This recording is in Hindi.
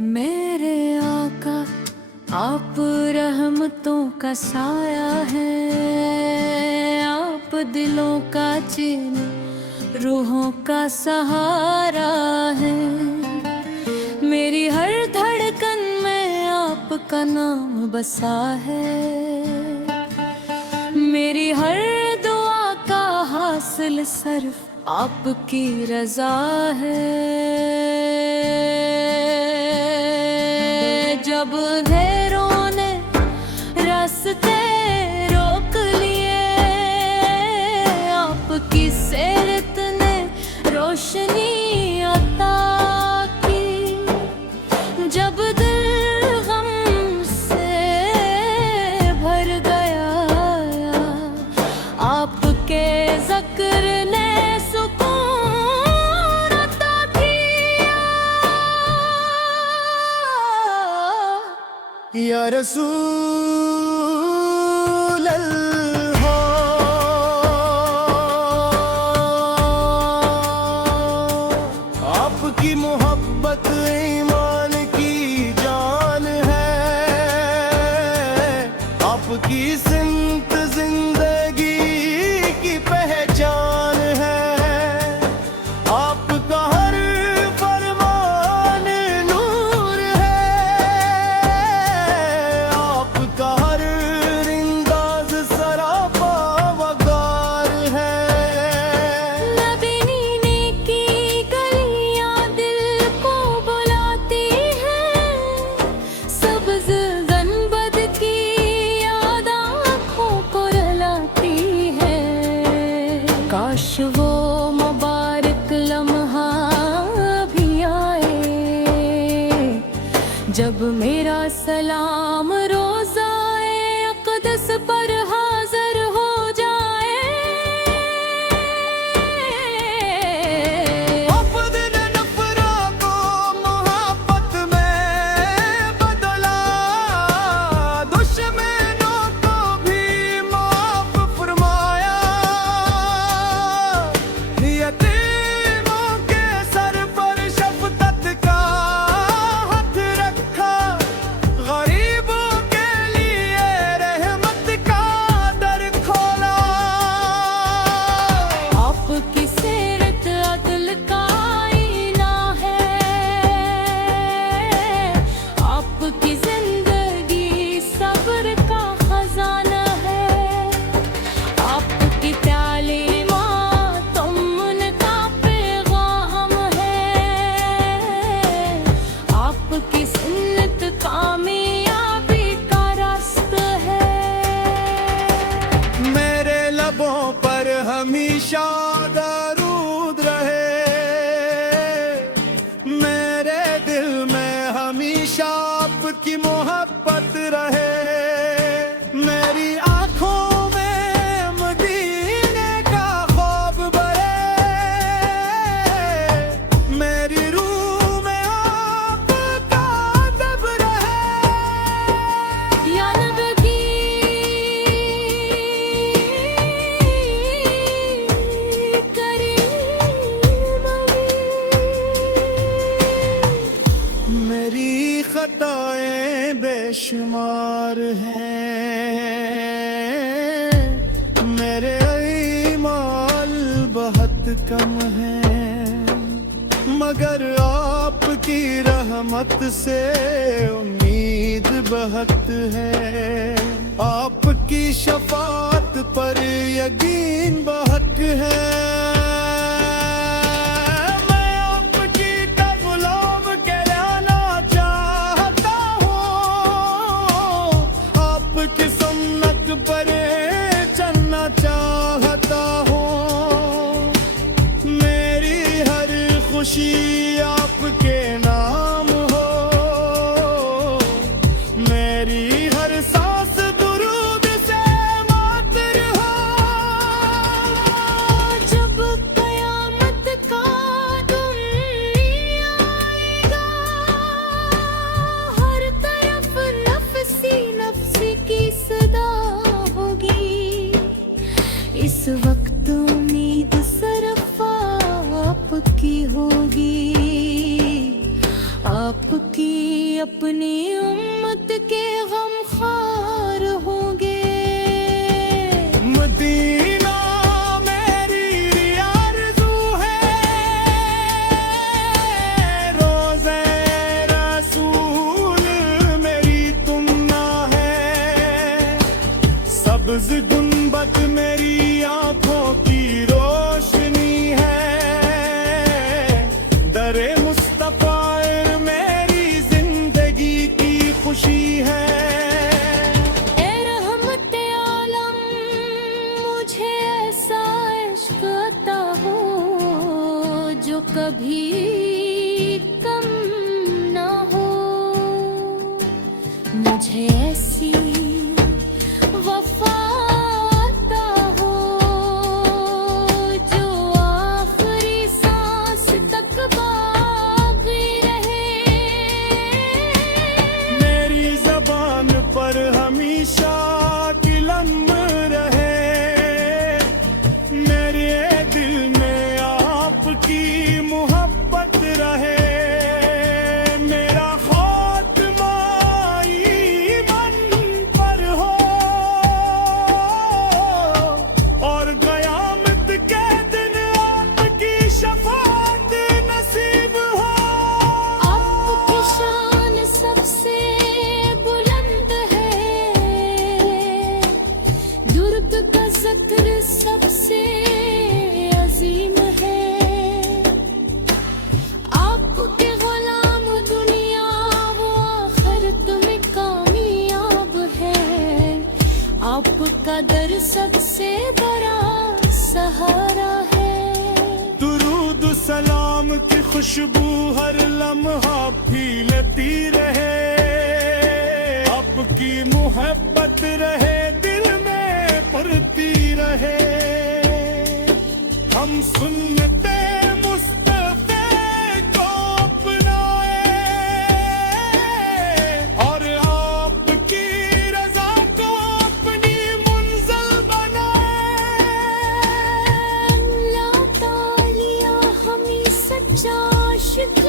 मेरे आका आप रहमतों का साया है, आप दिलों का चैन, रूहों का सहारा है। मेरी हर धड़कन में आपका नाम बसा है, मेरी हर दुआ का हासिल सिर्फ आपकी रजा है। जब अंधेरों ने रास्ते रोक लिए, आपकी सीरत ने रोशनी अता की। जब दिल गम से भर गया, आपके ज़िक्र ने सुकून अता किया। या रसूल अल्लाह, आपकी मोहब्बत ईमान की जान है, आपकी सिमत जिंदगी की पहचान है। आपका हर फरमान नूर है, आपका हर रिंदाज सरापा वकार है। नबी की गलियां दिल को बुलाती हैं, सब्ज़ गनबद की याद आँखों को रुलाती है। काश वो मुबारक लम्हा भी आए, जब मेरा सलाम रोज़ाए अक़दस पर हाज़िर हो जाए। अपने नफ़रा को मोहब्बत में बदला, दुश्मनों को भी माफ़ फरमाया। यतीमों के सर पर शफ़क़त का हाथ रखा, गरीबों के लिए रहमत का दर खोला। आपकी सीरत अदल का आईना है, आपकी जिंदगी सब्र का खजाना है। आपकी तालीमात उनका पैगाम है, आपकी सुन्नत कामयाबी का रास्ता है। मेरे लबों पर हमेशा दरूद रहे, मेरे दिल में हमेशा आपकी मोहब्बत रहे। मेरी आँखों में मदीने का ख्वाब बरे, मेरी रूह में आपका अदब रहे। या नबी करीम मेरी खताएं बेशुमार हैं, मेरे ईमाल बहुत कम हैं, मगर आपकी रहमत से उम्मीद बहुत है। आपकी शफात पर यकीन बहुत है। मैं आपकी का गुलाम कहलाना चाहता हूँ, आपकी सुन्नत पर चलना चाहता हूँ। मेरी हर खुशी आपके नाम हो, मेरी हर सांस दुरूद से मातर हो। जब कयामत का दिन आएगा, हर तरफ नफसी नफसी की सदा होगी। इस वक्त उम्मीद सिर्फ आपकी होगी। आपकी अपनी उम्मत के गमखार होंगे। मदीना मेरी आरज़ू है, रोज़े रसूल मेरी तुमना है। सब्ज़ गुंबद मेरी आँखों की रोशनी है। दरे मुस्तफ़ा मेरी जिंदगी की खुशी है। ए रहमत आलम, मुझे ऐसा इश्क अता हो जो कभी कम ना हो। मुझे ऐसी वफा अता हो जो आखिरी सांस तक बाकी रहे। मेरी ज़बान पर हमेशा किलम रहे। मेरे दिल में आपकी मोहब्बत रहे। मेरा खात्मा ईमान पर हो और क़यामत के दिन आपकी शफ़ाअत नसीब हो। आपकी शान सबसे बुलंद है, दुर्ग का ज़िक्र सबसे अजीम है। आपके गुलाम दुनिया वो आखिरत में कामयाब है। आपका दर सबसे बड़ा सहारा है। दुरूद सलाम की खुशबू हर लम्हा फैलती रहे। आपकी मोहब्बत रहे दिल में पड़ती रहे। हम सुन्नते मुस्तफ़े को अपनाए और आपकी रज़ा को अपनी मंज़िल बनाए। अल्लाह तालिया हमें सच्चा आशिक़